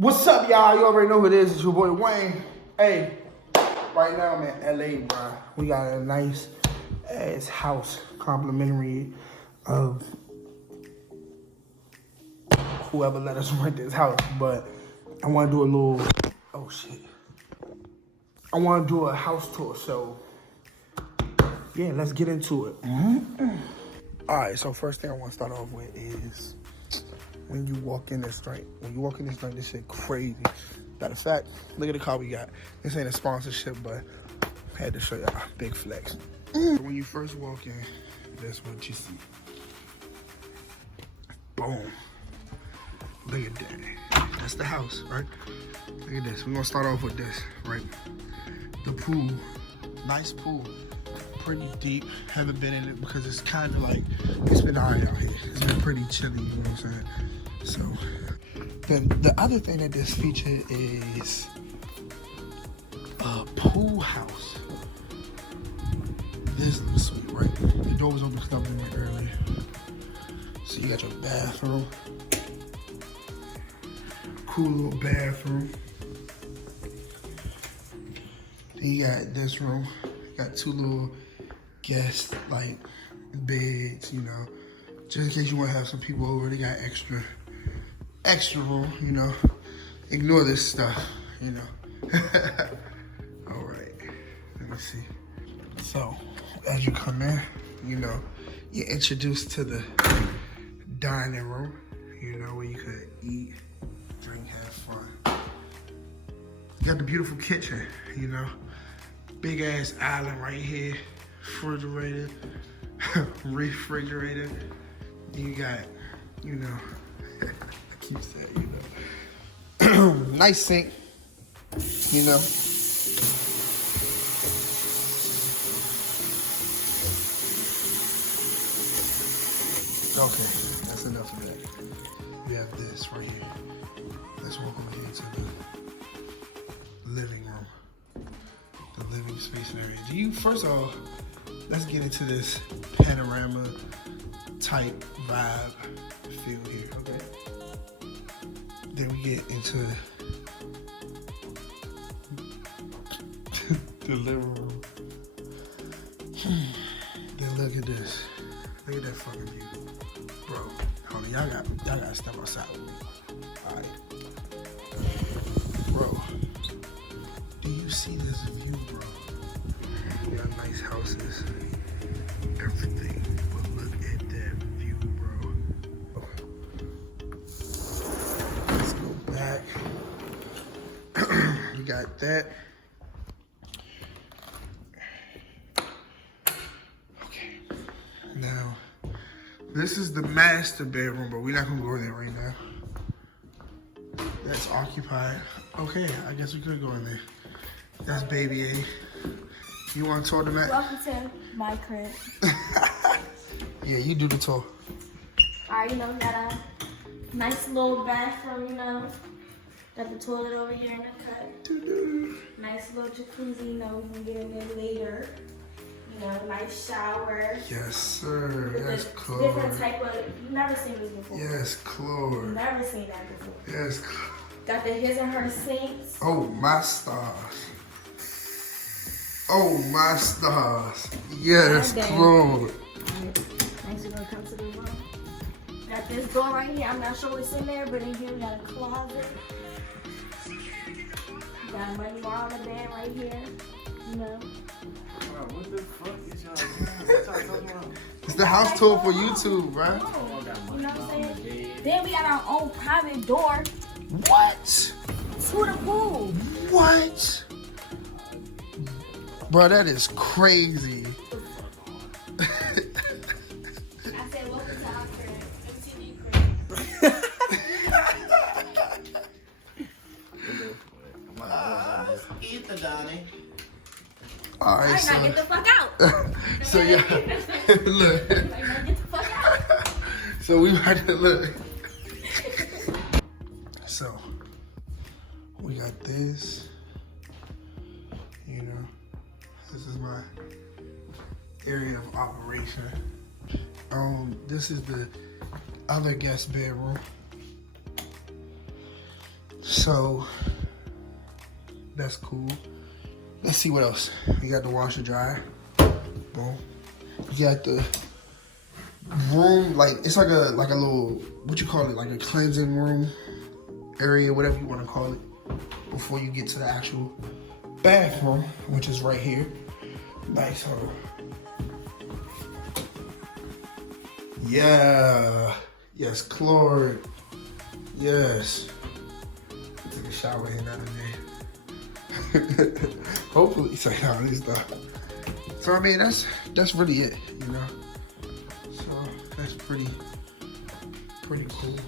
What's up, y'all? You already know who it is. It's your boy Wayne. Hey, right now I'm in LA, bro. We got a nice ass house, complimentary of whoever let us rent this house. But I want to do a little, oh shit. I want to do a house tour, so yeah, let's get into it. All right, so first thing I want to start off with is when you walk in this joint. When you walk in this joint, this shit crazy. Matter of fact, look at the car we got. This ain't a sponsorship, but I had to show y'all. Big flex. When you first walk in, that's what you see. Boom. Look at that. That's the house, right? Look at this. We're gonna start off with this, right? The pool. Nice pool. Pretty deep. Haven't been in it because it's kind of like, it's been alright out here. It's been pretty chilly, you know what I'm saying? So, then the other thing that this feature is a pool house. This looks sweet, right? The door was open because I was in there earlier. So you got your bathroom. Cool little bathroom. Then you got this room. You got two little guest like beds, you know. Just in case you want to have some people over, they got extra room, you know. Ignore this stuff, you know. All right, let me see. So, as you come in, you know, you're introduced to the dining room, you know, where you could eat, drink, have fun. You got the beautiful kitchen, you know. Big ass island right here, refrigerator, refrigerator. You got, you know, I keep saying, you know, nice sink, you know. Okay, that's enough of that. You have this right here. Let's walk over here to the living room. The living space and area. First of all, let's get into this panorama type vibe feel here, okay? Then we get into the living room. Then look at this. Look at that fucking view. Bro, hold on, y'all gotta step outside with me. Alright. Bro, do you see this view, bro? We got nice houses, everything, but look at that view, bro. Let's go back. We got that. Okay. Now, this is the master bedroom, but we're not gonna go in there right now. That's occupied. Okay, I guess we could go in there. That's baby A. You want to tour the mat? Welcome to my crib. Yeah, you do the tour. Alright, you know, got a nice little bathroom, you know. Got the toilet over here in the cut. Nice little jacuzzi, you know, we can get in there later. You know, nice shower. Yes, sir. Yes, Claude. Different type of, you've never seen this before. Yes, Claude. You've never seen that before. Yes, Claude. Got the his and her sinks. Oh, my stars. Oh, my stars. Yes, Claude. Next we're gonna come to the room. Got this door right here. I'm not sure what's in there, but in here we got a closet. Got a money bar on the bed right here. You know. What the fuck is y'all doing? What y'all talking about? It's the house tour for YouTube, bro. You know what I'm saying? Then we got our own private door What? to the pool. What? Bro, that is crazy. I said, welcome to our crib. MTV crib. Eat the Donnie. All right, Alright, now get the so, fuck out. so yeah, look. Like, now get the fuck out. So we about to look. So we got this. You know, this is my area of operation. This is the other guest bedroom. So that's cool. Let's see what else. You got the washer dryer. Boom. You got the room, like it's like a little, what you call it, like a cleansing room area, whatever you want to call it, before you get to the actual bathroom, which is right here. Nice, huh? Yeah. Yes, chlorine. Yes. I took a shower here the other day. Hopefully, so all this stuff. So I mean, that's really it, you know. So that's pretty cool.